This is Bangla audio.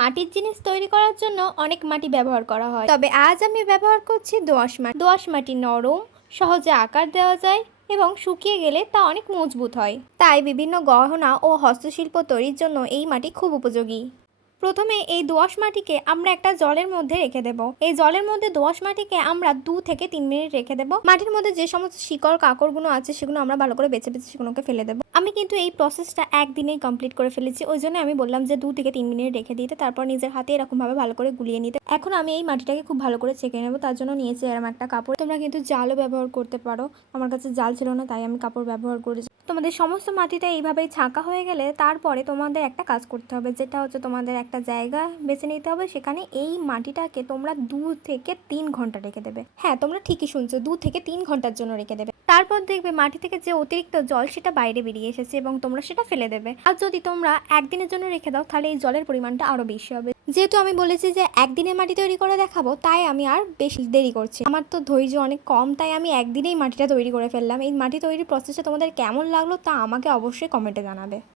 মাটির জিনিস তৈরি করার জন্য অনেক মাটি ব্যবহার করা হয়, তবে আজ আমি ব্যবহার করছি দোআঁশ মাটি। দোআঁশ মাটি নরম, সহজে আকার দেওয়া যায় এবং শুকিয়ে গেলে তা অনেক মজবুত হয়। তাই বিভিন্ন গহনা ও হস্তশিল্প তৈরির জন্য এই মাটি খুব উপযোগী। প্রথমে এই দোআঁশ মাটিকে আমরা একটা জলের মধ্যে রেখে দেব। এই জলের মধ্যে দোআঁশ মাটিকে আমরা 2 থেকে 3 মিনিট রেখে দেব। মাটির মধ্যে যে সমস্ত শিকড় কাকড়গুলো আছে সেগুলো আমরা ভালো করে বেছে বেছে সেগুলোকে ফেলে দেবো। আমি কিন্তু এই প্রসেসটা একদিনেই কমপ্লিট করে ফেলেছি, ওই জন্য আমি বললাম যে 2 থেকে 3 মিনিট রেখে দিতে, তারপর নিজের হাতে এরকমভাবে ভালো করে গুলিয়ে নিতে। এখন আমি এই মাটিটাকে খুব ভালো করে ছেঁকে নেবো, তার জন্য নিয়েছি এরকম একটা কাপড়। তোমরা কিন্তু জালও ব্যবহার করতে পারো, আমার কাছে জাল ছিল না তাই আমি কাপড় ব্যবহার করেছি। তোমাদের সমস্ত মাটিটা এইভাবেই ছাঁকা হয়ে গেলে তারপরে তোমাদের একটা কাজ করতে হবে, যেটা হচ্ছে তোমাদের একটা জায়গা বেছে নিতে হবে। সেখানে এই মাটিটাকে তোমরা 2 থেকে 3 ঘন্টা রেখে দেবে। হ্যাঁ, তোমরা ঠিকই শুনছো, 2 থেকে 3 ঘন্টার জন্য রেখে দেবে। তারপর দেখবে মাটি থেকে যে অতিরিক্ত জল সেটা বাইরে বেরিয়ে এসেছে এবং তোমরা সেটা ফেলে দেবে। আর যদি তোমরা একদিনের জন্য রেখে দাও তাহলে এই জলের পরিমাণটা আরো বেশি হবে। যেহেতু আমি বলেছি যে একদিনে মাটি তৈরি করে দেখাবো, তাই আমি আর বেশি দেরি করছি। আমার তো ধৈর্য অনেক কম, তাই আমি একদিনেই মাটিটা তৈরি করে ফেললাম। এই মাটি তৈরির প্রসেসটা তোমাদের কেমন লাগলো তা আমাকে অবশ্যই কমেন্টে জানাবে।